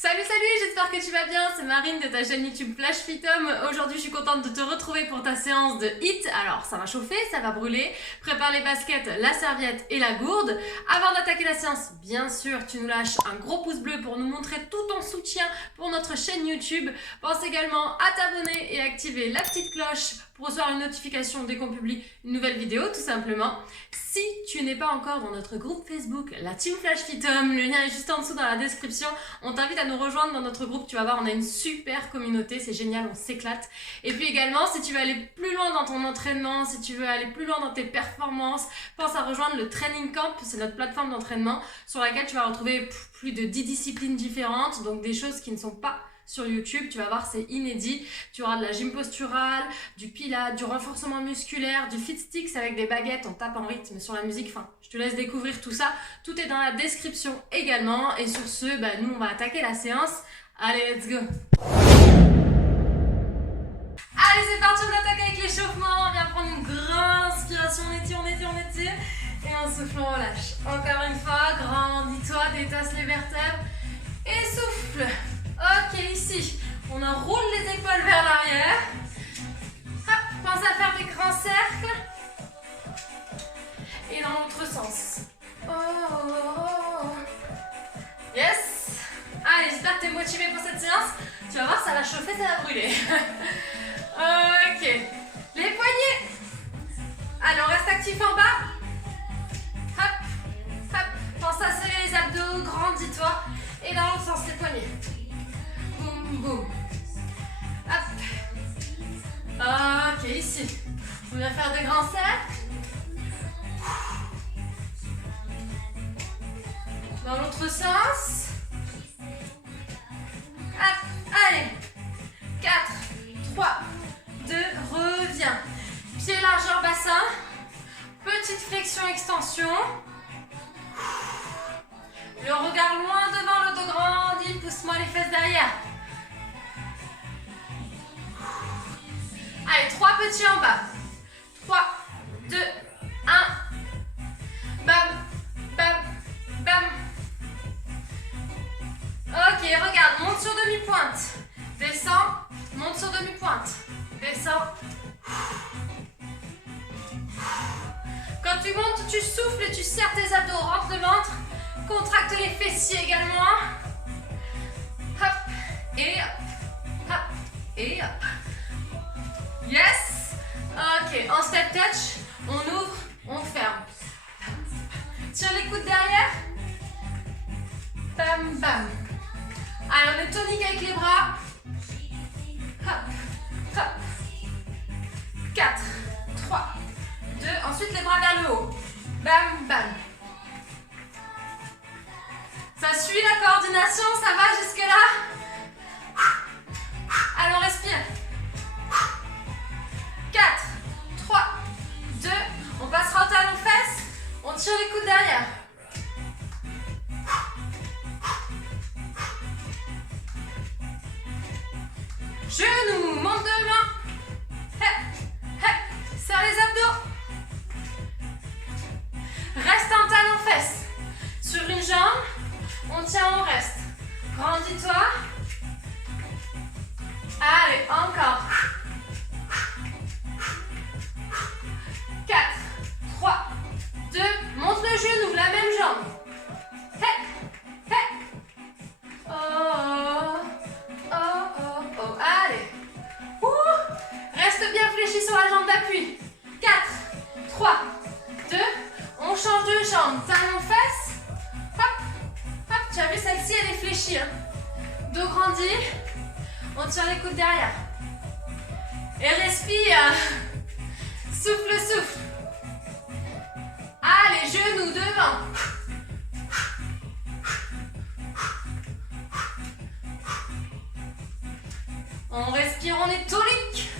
Salut, j'espère que tu vas bien, c'est Marine de ta chaîne YouTube Flash Fit Homme. Aujourd'hui je suis contente de te retrouver pour ta séance de HIIT. Alors ça va chauffer, ça va brûler, prépare les baskets, la serviette et la gourde. Avant d'attaquer la séance, bien sûr tu nous lâches un gros pouce bleu pour nous montrer tout ton soutien pour notre chaîne YouTube. Pense également à t'abonner et activer la petite cloche pour recevoir une notification dès qu'on publie une nouvelle vidéo tout simplement. Si tu n'es pas encore dans notre groupe Facebook, la Team Flash Fit Homme, le lien est juste en dessous dans la description. On t'invite à nous rejoindre dans notre groupe, tu vas voir, on a une super communauté, c'est génial, on s'éclate. Et puis également, si tu veux aller plus loin dans ton entraînement, si tu veux aller plus loin dans tes performances, pense à rejoindre le Training Camp, c'est notre plateforme d'entraînement sur laquelle tu vas retrouver plus de 10 disciplines différentes, donc des choses qui ne sont pas sur YouTube, tu vas voir, c'est inédit. Tu auras de la gym posturale, du pilates, du renforcement musculaire, du fit sticks avec des baguettes, on tape en rythme sur la musique. Enfin, je te laisse découvrir tout ça. Tout est dans la description également. Et sur ce, nous, on va attaquer la séance. Allez, let's go! Allez, c'est parti, on attaque avec l'échauffement. On vient prendre une grande inspiration, on étire. Et en soufflant, on relâche. Encore une fois, grandis-toi, détache les vertèbres. Et souffle. Ok, ici, on enroule les épaules vers l'arrière. Hop, pense à faire des grands cercles. Et dans l'autre sens. Oh. Yes. Allez, j'espère que tu es motivé pour cette séance. Tu vas voir, ça va chauffer, ça va brûler. Ok. Les poignets. Allez, on reste actif en bas. Hop, hop. Pense à serrer les abdos, grandis-toi. Et dans l'autre sens, les poignets. Boum, boum. Hop. Ok, ici. On vient faire des grands cercles. Dans l'autre sens. Hop. Allez. 4, 3, 2, reviens. Pied largeur bassin. Petite flexion, extension. Le regard loin devant, le dos grandi. Pousse-moi les fesses derrière. Allez, 3 petits en bas. 3, 2, 1. Bam, bam, bam. Ok, regarde, monte sur demi-pointe. Descends, monte sur demi-pointe. Descends. Quand tu montes, tu souffles et tu serres tes abdos. Rentre le ventre. Contracte les fessiers également. Hop, et hop, hop, et hop. Yes. Ok, en step touch, on ouvre, on ferme. Tire les coudes derrière. Bam, bam. Allez, on est tonique avec les bras. Hop, hop. 4, 3, 2. Ensuite, les bras vers le haut. Bam, bam. Ça suit la coordination, ça va jusque-là? Alors, respire. 4, 3, 2, on passera au talon fesses, on tire les coudes derrière. Genoux, monte de main. Serre les abdos. Reste en talon fesses. Sur une jambe, on tient, on reste. Grandis-toi. Allez, encore. 4, 3, 2, monte le genou, la même jambe. Oh. Allez. Reste bien fléchi sur la jambe d'appui. 4, 3, 2, on change de jambe. Talon fesses. Hop, hop, tu as vu celle-ci, elle est fléchie. Dos grandi. On tire les coudes derrière. Et respire. Souffle. Allez, genoux devant. On respire, on est tonique.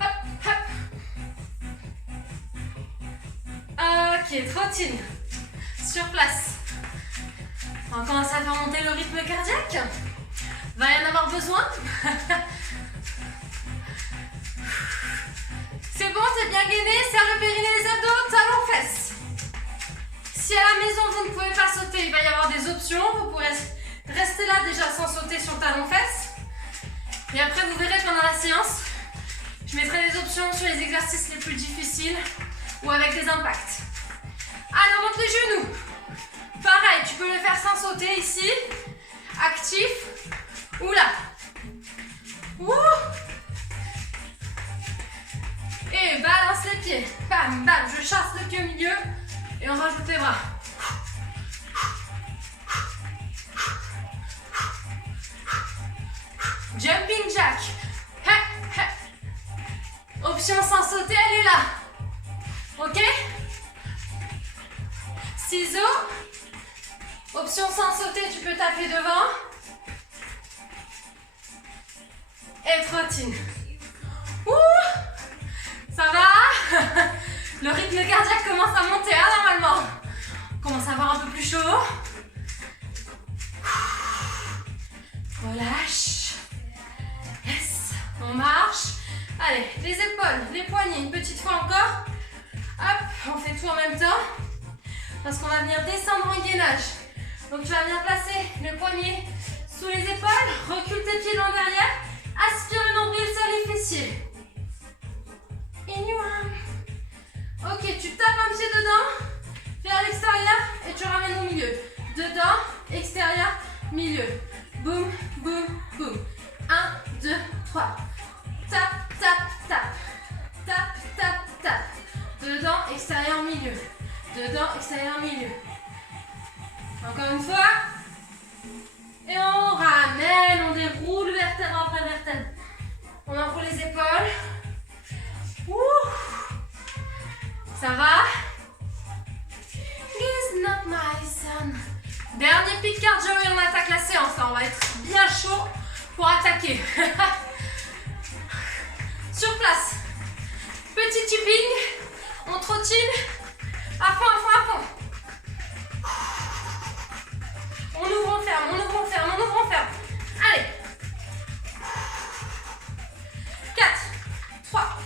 Hop, hop. Ok, trottine. Sur place. On commence à faire monter le rythme cardiaque. Va y en avoir besoin. C'est bon, t'es bien gainé. Serre le périnée, les abdos, talons fesses. Si à la maison vous ne pouvez pas sauter, il va y avoir des options. Vous pourrez rester là talons-fesses. Et après, vous verrez pendant la séance, je mettrai des options sur les exercices les plus difficiles ou avec des impacts. Alors, monte les genoux. Pareil, tu peux le faire sans sauter ici. Actif. Ou là. Ouh. Et balance les pieds. Bam, bam. Je chasse le pied au milieu. Et on rajoute les bras. Jumping jack. Option sans sauter, elle est là. Ok? Ciseaux. Option sans sauter, tu peux taper devant. Et trottine. Ouh! Ça va? Le rythme cardiaque commence à monter, hein, normalement. On commence à avoir un peu plus chaud. Relâche. Yes. On marche. Allez, les épaules, les poignets, une petite fois encore. Hop, on fait tout en même temps. Parce qu'on va venir descendre en gainage. Donc tu vas venir placer le poignet sous les épaules. Recule tes pieds dans le derrière. Aspire le nombril sur les fessiers. In your arm. Ok, tu tapes un pied dedans. Vers l'extérieur et tu ramènes au milieu. Dedans, extérieur, milieu. Boum, boum, boum. 1, 2, 3. Tap, tap, tap. Tap, tap, tap. Dedans, extérieur, milieu. Dedans, extérieur, milieu. Encore une fois. Et on ramène, on déroule vertèbre après vertèbre. On enroule les épaules. Ouh. Ça va? He's not my son. Dernier pic cardio et on attaque la séance. Là, on va être bien chaud pour attaquer. Sur place. Petit tipping. On trottine. À fond, à fond, à fond. On ouvre, on ferme, on ouvre, on ferme, on ouvre, on ferme. Allez. 4, 3,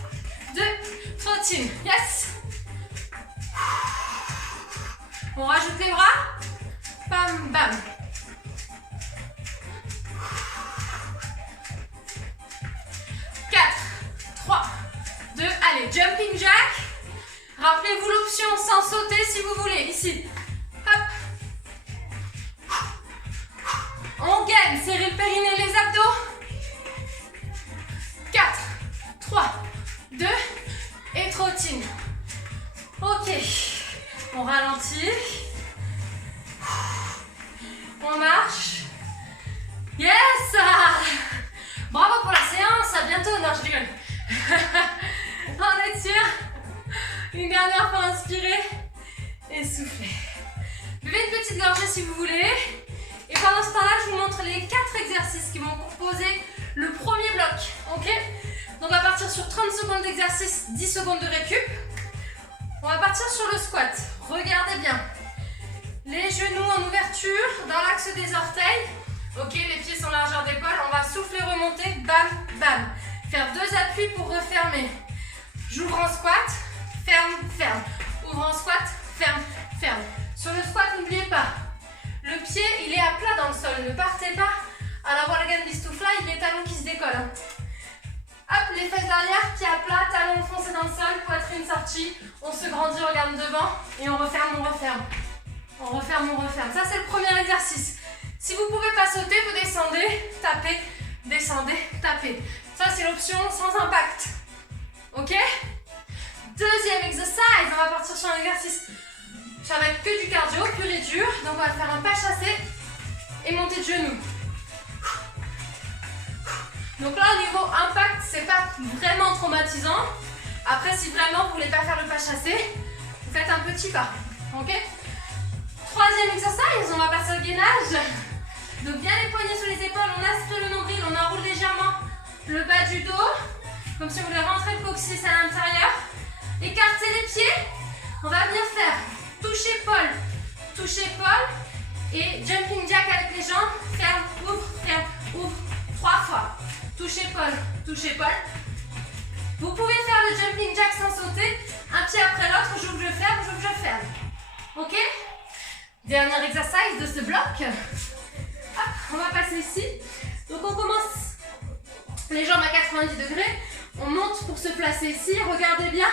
2, trottine. Yes. On rajoute les bras. Bam, bam. 4, 3, 2, allez, jumping jack. Rappelez-vous l'option sans sauter si vous voulez, ici. Hop. On gaine, serrez le périnée, les abdos. 4, 3, 2, et trottine. Ok, on ralentit. On marche. Yes! Bravo pour la séance, à bientôt. Non, je rigole. On est sûr. Une dernière fois, inspirez et soufflez. Buvez une petite gorgée si vous voulez. Et pendant ce temps-là, je vous montre les 4 exercices qui vont composer le premier bloc. Ok? Donc on va partir sur 30 secondes d'exercice, 10 secondes de récup. On va partir sur le squat. Regardez bien. Les genoux en ouverture, dans l'axe des orteils. Ok, les pieds sont largeur d'épaule. On va souffler, remonter, bam, bam. Faire 2 appuis pour refermer. J'ouvre en squat, ferme, ferme. Ouvre en squat, ferme, ferme. Sur le squat, n'oubliez pas, le pied, il est à plat dans le sol. Ne partez pas à la Wall Again Beast to Fly, les talons qui se décollent. Hop, les fesses derrière, pied à plat, talons enfoncés dans le sol, poitrine sortie. On se grandit, on regarde devant et on referme, on referme. On referme, on referme. Ça, c'est le premier exercice. Si vous ne pouvez pas sauter, vous descendez, tapez, descendez, tapez. Ça, c'est l'option sans impact. Ok? Deuxième exercice, on va partir sur un exercice. Ça va être que du cardio, pur et dur. Donc, on va faire un pas chassé et monter de genoux. Donc là, au niveau impact, c'est pas vraiment traumatisant. Après, si vraiment vous voulez pas faire le pas chassé, vous faites un petit pas. Ok? Troisième exercice, on va passer au gainage. Donc bien les poignets sous les épaules, on aspire le nombril, on enroule légèrement le bas du dos. Comme si on voulait rentrer le coccyx à l'intérieur. Écartez les pieds. On va venir faire touche épaule et jumping jack avec les jambes. Ferme, ouvre, 3 fois. Touche épaule. Vous pouvez faire le jumping jack sans sauter. Un pied après l'autre, j'ouvre, je ferme. Ok? Dernier exercice de ce bloc. Hop, on va passer ici. Donc on commence les jambes à 90 degrés. On monte pour se placer ici. Regardez bien.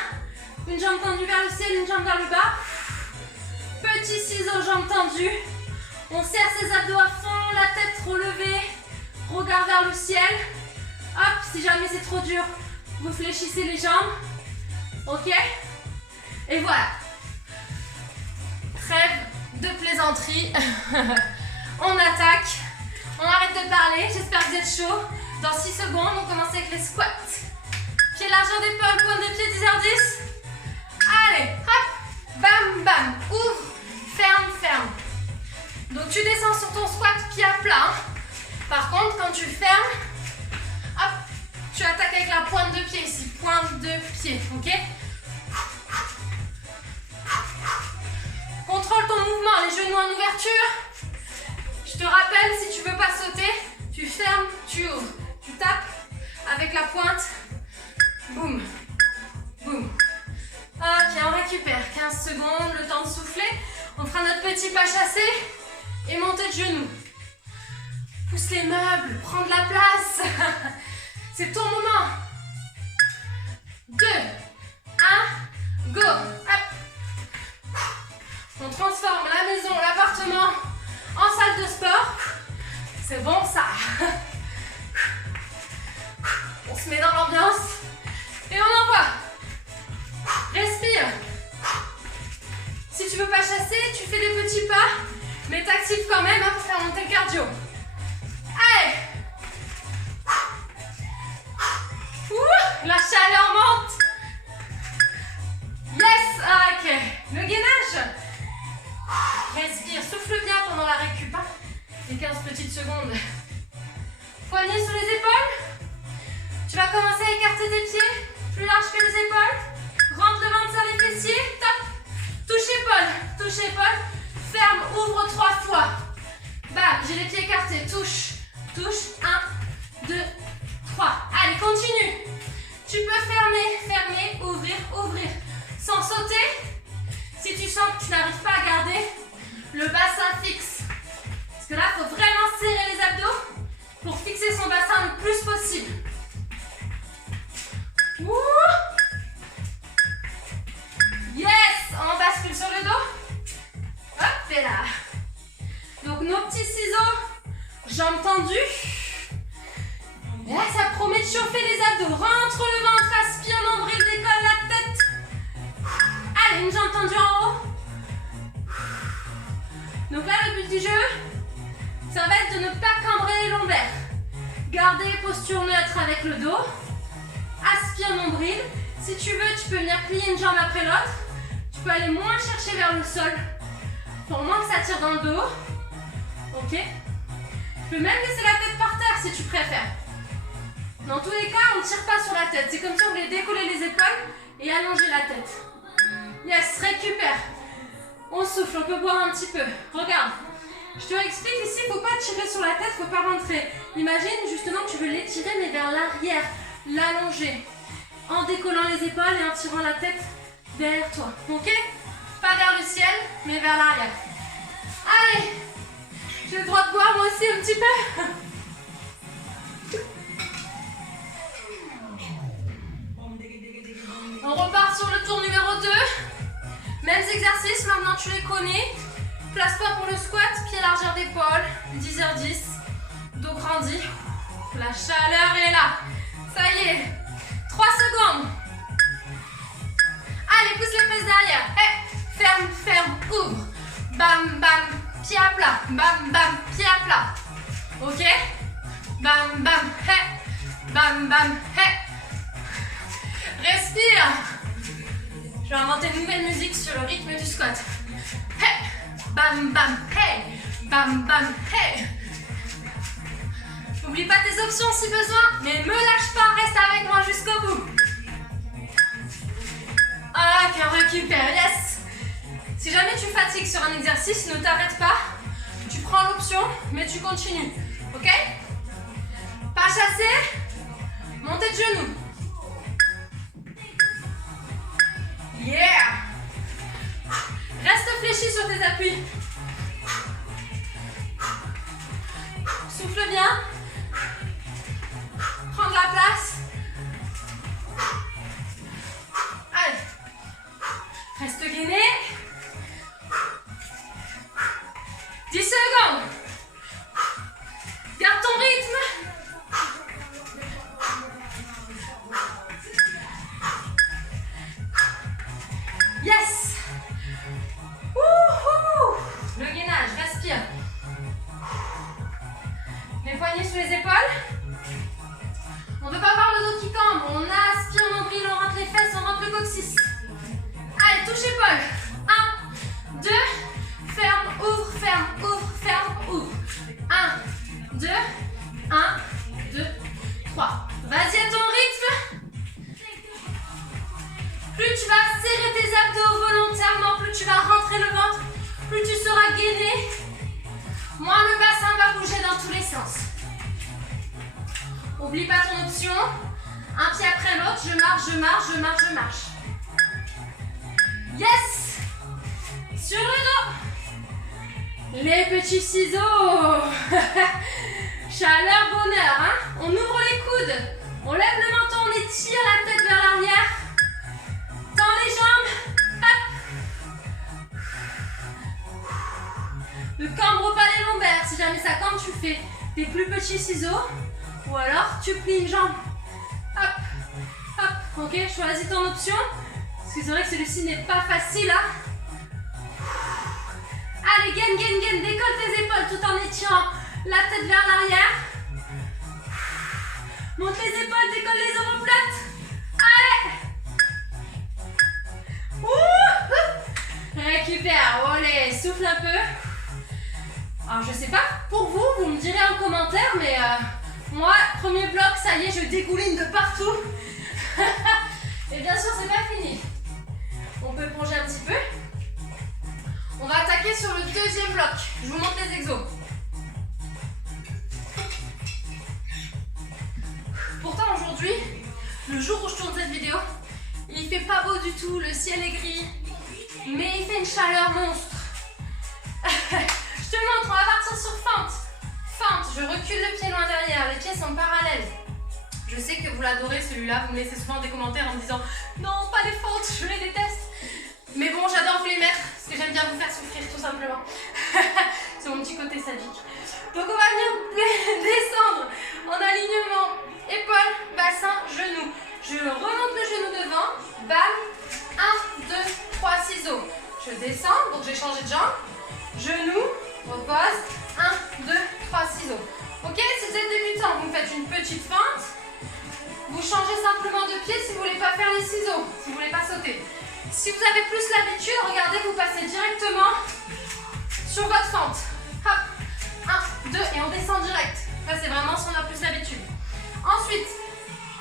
Une jambe tendue vers le ciel, une jambe vers le bas. Petit ciseau, jambes tendues. On serre ses abdos à fond, la tête relevée. Regard vers le ciel. Hop, si jamais c'est trop dur, vous fléchissez les jambes. Ok? Et voilà. Trêve de plaisanterie. On attaque. On arrête de parler. J'espère que vous êtes chaud. Dans 6 secondes, on commence avec les squats. Pied largeur d'épaule, pointe de pied 10h10. Allez, hop. Bam, bam. Ouvre. Ferme, ferme. Donc tu descends sur ton squat pied à plat. Par contre, quand tu fermes, hop, tu attaques avec la pointe de pied ici. Pointe de pied, ok? Contrôle ton mouvement, les genoux en ouverture. Je te rappelle, si tu veux pas sauter, tu fermes, tu ouvres. Tu tapes avec la pointe. Boum. Boum. Ok, on récupère 15 secondes, le temps de souffler. On fera notre petit pas chassé et monter de genoux. Pousse les meubles, prends de la place. C'est ton moment. 2, 1, go. Hop. On transforme la maison, l'appartement en salle de sport. C'est bon ça. On se met dans l'ambiance et on envoie. Respire. Si tu veux pas chasser, tu fais des petits pas, mais t'actives quand même pour faire monter le cardio. Allez. La chaleur monte. Yes. Ok. Le gainage. Respire. Souffle bien pendant la récup. Les 15 petites secondes. Poignets sur les épaules. Tu vas commencer à écarter tes pieds. Plus large que les épaules. Rentre le ventre sur les fessiers. Top. Touche épaule. Touche épaule. Ferme. Ouvre 3 fois. Bam. J'ai les pieds écartés. Touche. Touche. 1, 2, 3. Allez, continue. Tu peux fermer, fermer, ouvrir, ouvrir. Sans sauter. Si tu sens que tu n'arrives pas à garder le bassin fixe. Parce que là, il faut vraiment serrer les abdos pour fixer son bassin le plus possible. Ouh. Yes. On bascule sur le dos. Hop, et là. Donc, nos petits ciseaux. Jambes tendues. Et là, ça promet de chauffer les abdos. Rentre le ventre, aspire, nombril, décolle la tête. Allez, une jambe tendue en haut. Donc là, le but du jeu, ça va être de ne pas cambrer les lombaires. Gardez posture neutre avec le dos. Aspire, nombril. Si tu veux, tu peux venir plier une jambe après l'autre. Tu peux aller moins chercher vers le sol pour moins que ça tire dans le dos. Ok? Tu peux même laisser la tête par terre si tu préfères. Dans tous les cas, on ne tire pas sur la tête. C'est comme si on voulait décoller les épaules et allonger la tête. Yes, récupère. On souffle, on peut boire un petit peu. Regarde, je te explique ici, il ne faut pas tirer sur la tête, il ne faut pas rentrer. Imagine justement que tu veux l'étirer mais vers l'arrière, l'allonger. En décollant les épaules et en tirant la tête vers toi. Ok? Pas vers le ciel, mais vers l'arrière. Allez! J'ai le droit de boire moi aussi un petit peu. On repart sur le tour numéro 2. Mêmes exercices, maintenant tu les connais. Place-toi pour le squat, pied largeur d'épaule. 10h10. Dos grandi. La chaleur est là. Ça y est. 3 secondes. Allez, pousse les fesses derrière. Hey, ferme, ferme, ouvre. Bam, bam. Pied à plat, bam, bam, pied à plat. Ok? Bam, bam, hey. Bam, bam, hey. Respire. Je vais inventer une nouvelle musique sur le rythme du squat. Hey. Bam, bam, hey. Bam, bam, hey. N'oublie pas tes options si besoin, mais ne me lâche pas, reste avec moi jusqu'au bout. Ok, on récupère, yes. Si jamais tu fatigues sur un exercice, ne t'arrête pas. Tu prends l'option, mais tu continues. Ok? Pas chassé. Montée de genoux. Yeah! Reste fléchi sur tes appuis. Souffle bien. la place. Allez. Reste gainé. 10 secondes. Garde ton rythme. Yes. Wouhou. Le gainage, respire. Les poignets sous les épaules. On ne veut pas avoir le dos qui cambre. On aspire nombril, on rentre les fesses, on rentre le coccyx. Allez, touche épaule. 1, 2, ferme, ouvre, ferme, ouvre, ferme, ouvre. 1, 2, 1, 2, 3. Vas-y à ton rythme. Plus tu vas serrer tes abdos volontairement, plus tu vas rentrer le ventre, plus tu seras gainé, moins le bassin va bouger dans tous les sens. Oublie pas ton option. Un pied après l'autre, je marche, je marche, je marche, je marche. Yes. Sur le dos. Les petits ciseaux. Chaleur, bonheur. Hein, on ouvre les coudes. On lève le menton, on étire la tête vers l'arrière. Tends les jambes. Hop. Ne cambre pas les lombaires. Si jamais ça cambre, tu fais des plus petits ciseaux. Ou alors, tu plies une jambe. Hop. Hop. Ok, choisis ton option. Parce que c'est vrai que celui-ci n'est pas facile. Hein. Allez, gaine, gaine, gaine. Décolle tes épaules tout en étirant la tête vers l'arrière. Monte les épaules, décolle les omoplates. Allez. Récupère. Allez, souffle un peu. Alors, je sais pas pour vous, vous me direz en commentaire, mais moi, premier bloc, ça y est, je dégouline de partout. Et bien sûr, c'est pas fini. On peut plonger un petit peu. On va attaquer sur le deuxième bloc. Je vous montre les exos. Pourtant, aujourd'hui, le jour où je tourne cette vidéo, il fait pas beau du tout, le ciel est gris, mais il fait une chaleur monstre. Je te montre, on va partir sur fente. Fente, je recule le pied loin derrière, les pieds sont parallèles. Je sais que vous l'adorez celui-là, vous me laissez souvent des commentaires en me disant non, pas les fentes, je les déteste. Mais bon, j'adore vous les mettre, parce que j'aime bien vous faire souffrir tout simplement. C'est mon petit côté sadique. Donc on va venir descendre en alignement, épaule, bassin, genou. Je remonte le genou devant, bam, 1, 2, 3, ciseaux. Je descends, donc j'ai changé de jambe. Genou, repose, 1, 2, 3, ciseaux. Ok, si vous êtes débutant, vous faites une petite fente. Vous changez simplement de pied si vous ne voulez pas faire les ciseaux, si vous ne voulez pas sauter. Si vous avez plus l'habitude, regardez, vous passez directement sur votre fente. Hop, 1, 2, et on descend direct. Ça, c'est vraiment si on a plus l'habitude. Ensuite,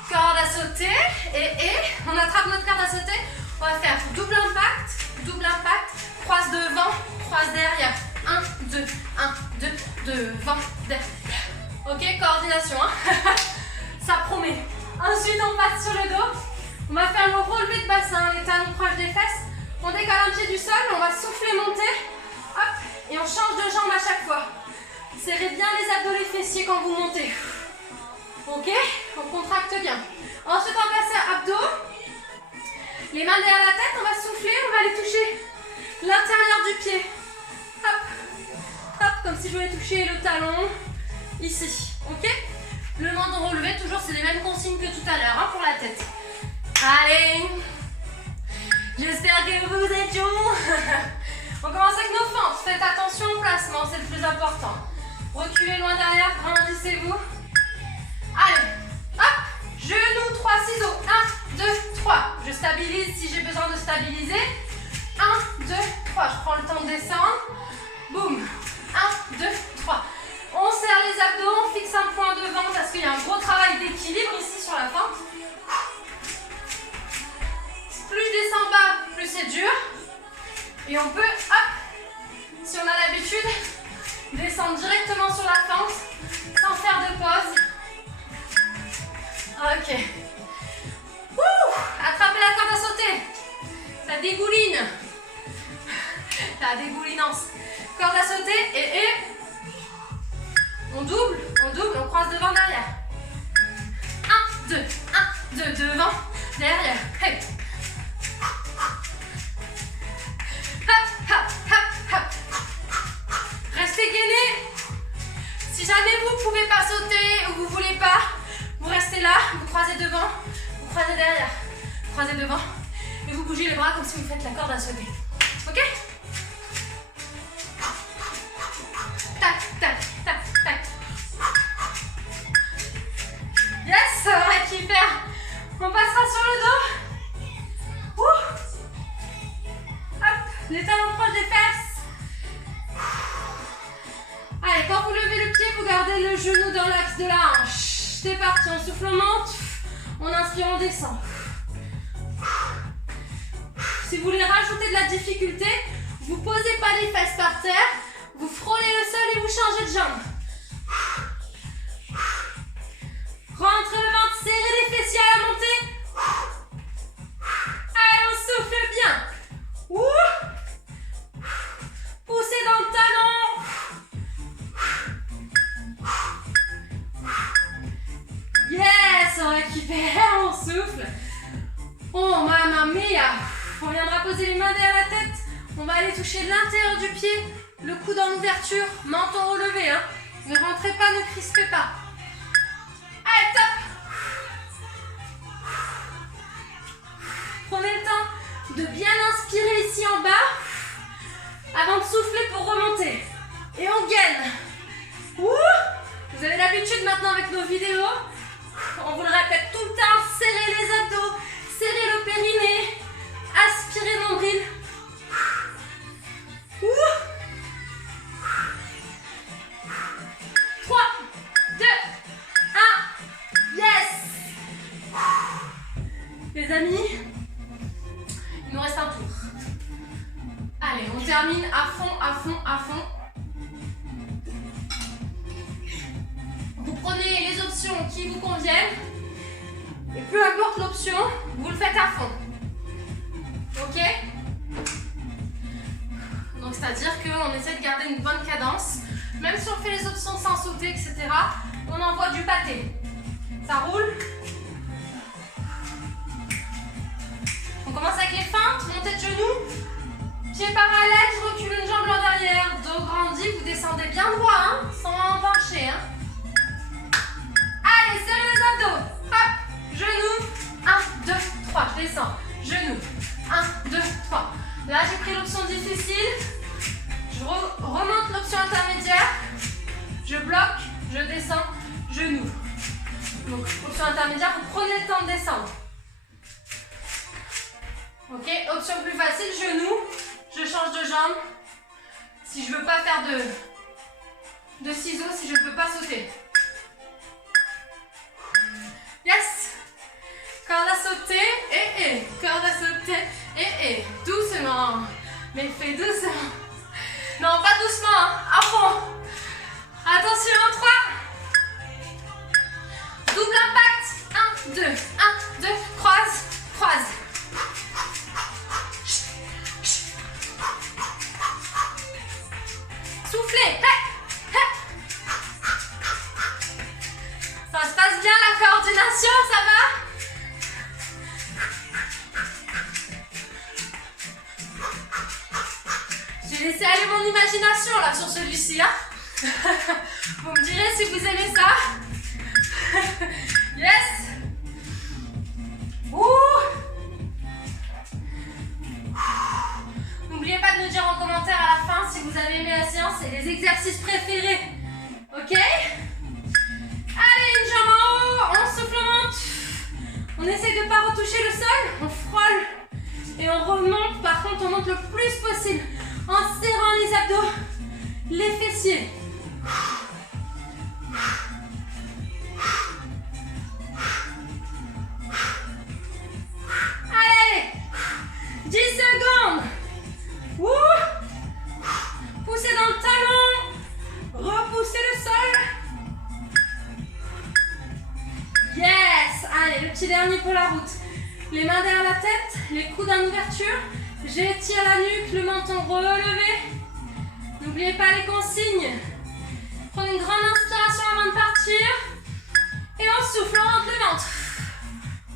corde à sauter, et on attrape notre corde à sauter. On va faire double impact, croise devant, croise derrière. 1, 2, 1, 2, devant, derrière. Ok, coordination, hein. Ça promet. Ensuite, on passe sur le dos. On va faire le relevé de bassin, les talons proches des fesses. On décolle un pied du sol, on va souffler, monter. Hop, et on change de jambe à chaque fois. Serrez bien les abdos, les fessiers quand vous montez. Ok, on contracte bien. Ensuite, on va passer à abdos. Les mains derrière la tête, on va souffler, on va aller toucher l'intérieur du pied. Hop, hop, comme si je voulais toucher le talon ici. Ok, le menton relevé, toujours, c'est les mêmes consignes que tout à l'heure hein, pour la tête. Allez, j'espère que vous êtes chaud. On commence avec nos fentes. Faites attention au placement, c'est le plus important. Reculez loin derrière, grandissez-vous. Allez, hop, genoux, 3 ciseaux. 1, 2, 3. Je stabilise si j'ai besoin de stabiliser. 1, 2, 3. Je prends le temps de descendre. Boum. 1, 2, 3. On serre les abdos, on fixe un point devant parce qu'il y a un gros travail d'équilibre ici sur la fente. Plus je descends bas, plus c'est dur. Et on peut, hop, si on a l'habitude, descendre directement sur la fente sans faire de pause. Ok. Attrapez la corde à sauter. Ça dégouline. La dégoulinance. Corde à sauter et on double. vous pouvez pas sauter ou vous voulez pas, vous restez là, vous croisez devant, vous croisez derrière, vous croisez devant et vous bougez les bras comme si vous faites la corde à sauter. Ok? Tac, tac, tac, tac. Yes, ça va être hyper. On passera sur le dos. Hop, les talons proches des fesses. Allez, quand vous levez le pied, vous gardez le genou dans l'axe de la hanche. C'est parti, on souffle, on monte. On inspire, on descend. Si vous voulez rajouter de la difficulté, vous ne posez pas les fesses par terre, vous frôlez le sol et vous changez de jambe. Rentrez le ventre, serrez les fessiers à la montée. Allez, on souffle bien. Poussez dans le talon. Yes, on récupère, on souffle. Oh, mamma mia. On viendra poser les mains derrière la tête. On va aller toucher l'intérieur du pied, le coude en ouverture, menton relevé. Hein. Ne rentrez pas, ne crispez pas. Allez, top. Prenez le temps de bien inspirer ici en bas avant de souffler pour remonter. Et on gaine. Vous avez l'habitude maintenant avec nos vidéos. On vous le répète tout le temps, serrez les abdos, serrez le périnée, aspirez nombril. 3, 2, 1, yes. Les amis, il nous reste un tour. Allez, on termine à fond, à fond, à fond. Vous prenez les options qui vous conviennent. Et peu importe l'option, vous le faites à fond. Ok? Donc c'est-à-dire qu'on essaie de garder une bonne cadence. Même si on fait les options sans sauter, etc., on envoie du pâté. Ça roule? On commence avec les feintes, montée de genoux. Pied parallèle, je recule une jambe en arrière. Dos grandi, vous descendez bien droit, hein, sans pencher. Hein. Allez, serrez les abdos. Hop, genoux. 1, 2, 3, je descends. Genoux. 1, 2, 3. Là, j'ai pris l'option difficile. Je remonte l'option intermédiaire. Je bloque, je descends, genoux. Donc, option intermédiaire, vous prenez le temps de descendre. Ok, option plus facile, genoux. Je change de jambe. Si je ne veux pas faire de ciseaux, si je ne peux pas sauter. Yes! Corde à sauter, et. Corde à sauter, et. Doucement. Mais fais doucement. Non, pas doucement, hein. À fond. Attention, 3. Double impact. 1, 2, 1, 2. Croise, croise. Soufflez. Ça se passe bien la coordination, ça va? J'ai laissé aller mon imagination là sur celui-ci. Hein. Vous me direz si vous aimez ça. Yes. N'oubliez pas de me dire en commentaire à la fin si vous avez aimé la séance et les exercices préférés. Ok? Allez, une jambe en haut, on souffle, on monte. On essaye de ne pas retoucher le sol, on frôle et on remonte. Par contre, on monte le plus possible en serrant les abdos, les fessiers. Allez, 10 secondes. Poussez dans le talon, repoussez le sol. Yes. Allez, le petit dernier pour la route. Les mains derrière la tête, les coudes en ouverture. J'étire la nuque, le menton relevé. N'oubliez pas les consignes. Prenez une grande inspiration avant de partir. Et on souffle, on rentre le ventre.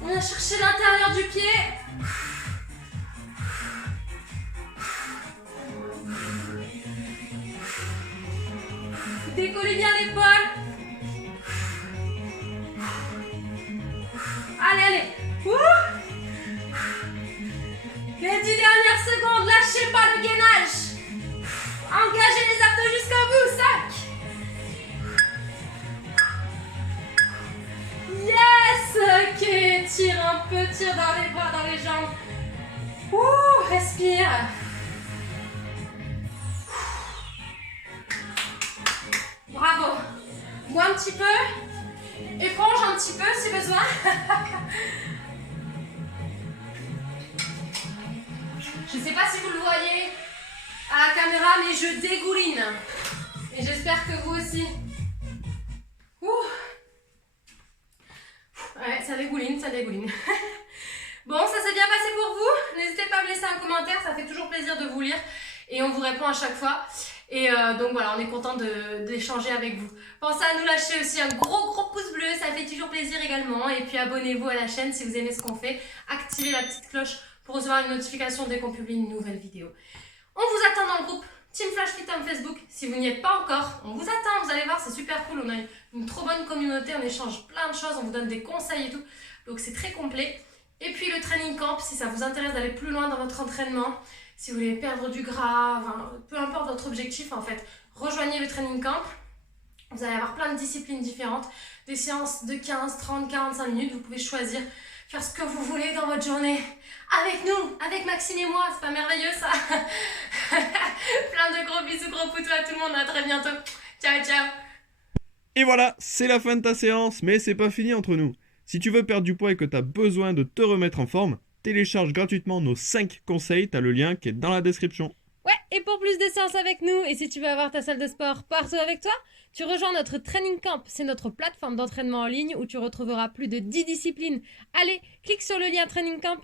On vient chercher l'intérieur du pied. Décollez bien l'épaule. Engagez les abdos jusqu'au bout. 5. Yes. Ok, tire un peu, tire dans les bras, dans les jambes. Ouh, respire. Bravo. Bois un petit peu. Éponge un petit peu si besoin. Je ne sais pas si vous le voyez à la caméra, mais je dégouline. Et j'espère que vous aussi. Ouh. Ouais, ça dégouline, ça dégouline. Bon, ça s'est bien passé pour vous. N'hésitez pas à me laisser un commentaire, ça fait toujours plaisir de vous lire. Et on vous répond à chaque fois. Et donc voilà, on est content d'échanger avec vous. Pensez à nous lâcher aussi un gros pouce bleu, ça fait toujours plaisir également. Et puis abonnez-vous à la chaîne si vous aimez ce qu'on fait. Activez la petite cloche pour recevoir une notification dès qu'on publie une nouvelle vidéo. On vous attend dans le groupe Team Flash Fit Home Facebook. Si vous n'y êtes pas encore, on vous attend, vous allez voir, c'est super cool. On a une trop bonne communauté, on échange plein de choses, on vous donne des conseils et tout. Donc c'est très complet. Et puis le training camp, si ça vous intéresse d'aller plus loin dans votre entraînement, si vous voulez perdre du gras, enfin, peu importe votre objectif en fait, rejoignez le training camp. Vous allez avoir plein de disciplines différentes, des séances de 15, 30, 45 minutes. Vous pouvez choisir, faire ce que vous voulez dans votre journée. Avec nous, avec Maxine et moi, c'est pas merveilleux ça. Plein de gros bisous, gros poutous à tout le monde, à très bientôt. Ciao, ciao. Et voilà, c'est la fin de ta séance, mais c'est pas fini entre nous. Si tu veux perdre du poids et que tu as besoin de te remettre en forme, télécharge gratuitement nos 5 conseils, tu as le lien qui est dans la description. Ouais, et pour plus de séances avec nous, et si tu veux avoir ta salle de sport partout avec toi, tu rejoins notre Training Camp. C'est notre plateforme d'entraînement en ligne où tu retrouveras plus de 10 disciplines. Allez, clique sur le lien Training Camp.